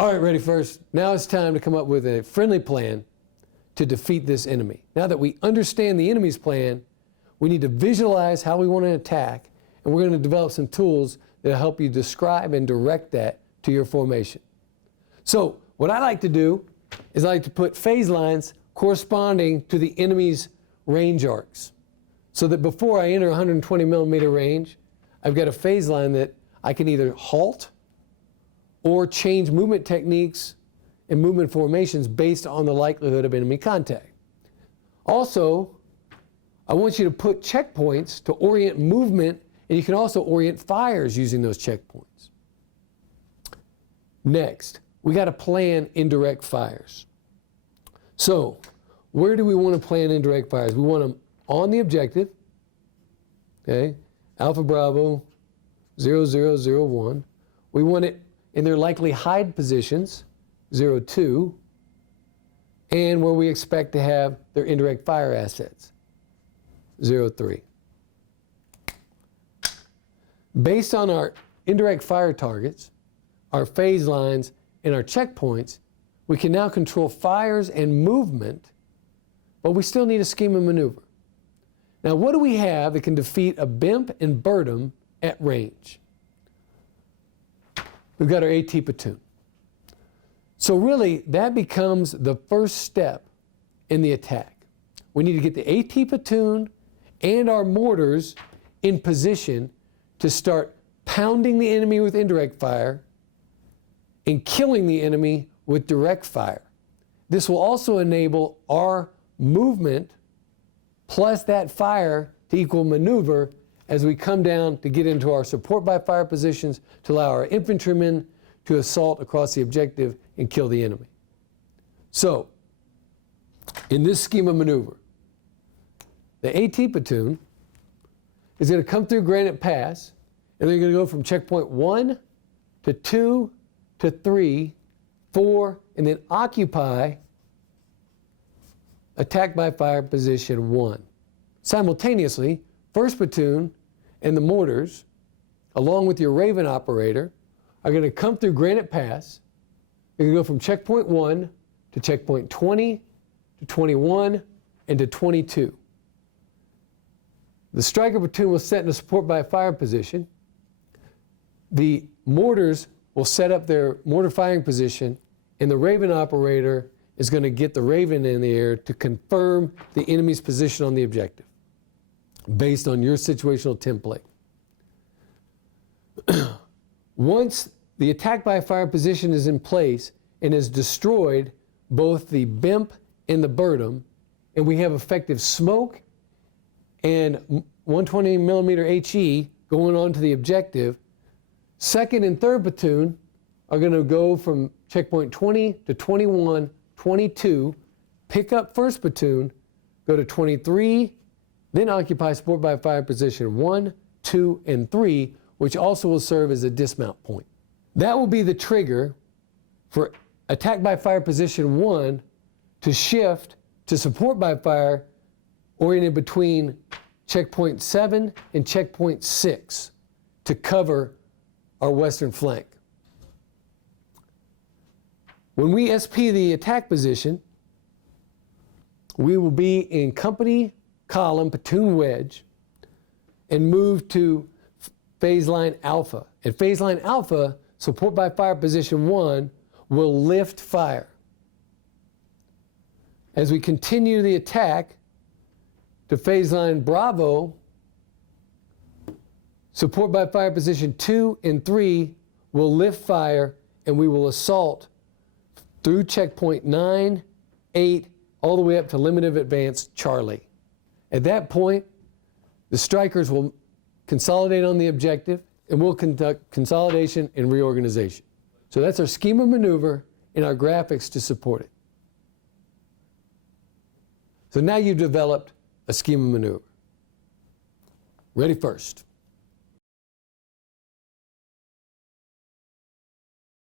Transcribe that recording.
All right, ready first. Now it's time to come up with a friendly plan to defeat this enemy. Now that we understand the enemy's plan, we need to visualize how we want to attack, and we're going to develop some tools that help you describe and direct that to your formation. So what I like to do is I like to put phase lines corresponding to the enemy's range arcs, so that before I enter 120 millimeter range, I've got a phase line that I can either halt or change movement techniques and movement formations based on the likelihood of enemy contact. Also, I want you to put checkpoints to orient movement, and you can also orient fires using those checkpoints. Next, we got to plan indirect fires. So, where do we want to plan indirect fires? We want them on the objective, okay, Alpha Bravo 0001. We want it in their likely hide positions, 02, and where we expect to have their indirect fire assets, 03. Based on our indirect fire targets, our phase lines, and our checkpoints, we can now control fires and movement, but we still need a scheme of maneuver. Now, what do we have that can defeat a BIMP and BERDM at range? We've got our AT platoon. So really, that becomes the first step in the attack. We need to get the AT platoon and our mortars in position to start pounding the enemy with indirect fire and killing the enemy with direct fire. This will also enable our movement plus that fire to equal maneuver as we come down to get into our support by fire positions to allow our infantrymen to assault across the objective and kill the enemy. So, in this scheme of maneuver, the AT platoon is going to come through Granite Pass, and they're going to go from checkpoint 1 to 2 to 3, 4, and then occupy attack by fire position 1. Simultaneously, 1st platoon and the mortars, along with your Raven operator, are going to come through Granite Pass. They're going to go from checkpoint 1 to checkpoint 20 to 21 and to 22. The striker platoon will set in a support by fire position. The mortars will set up their mortar firing position, and the Raven operator is going to get the Raven in the air to confirm the enemy's position on the objective based on your situational template. Once the attack by fire position is in place and has destroyed both the BIMP and the BERDM, and we have effective smoke and 120 millimeter HE going on to the objective, 2nd and 3rd platoon are going to go from checkpoint 20 to 21, 22, pick up 1st platoon, go to 23, then occupy support by fire position 1, 2, and 3, which also will serve as a dismount point. That will be the trigger for attack by fire position 1 to shift to support by fire oriented between checkpoint 7 and checkpoint 6 to cover our western flank. When we SP the attack position, we will be in company, column, platoon wedge, and move to phase line alpha. At phase line alpha, support by fire position 1 will lift fire. As we continue the attack to phase line Bravo, support by fire position 2 and 3 will lift fire, and we will assault through checkpoint 9, 8, all the way up to limit of advance Charlie. At that point, the strikers will consolidate on the objective, and we'll conduct consolidation and reorganization. So that's our scheme of maneuver and our graphics to support it. So now you've developed a scheme of maneuver. Ready first.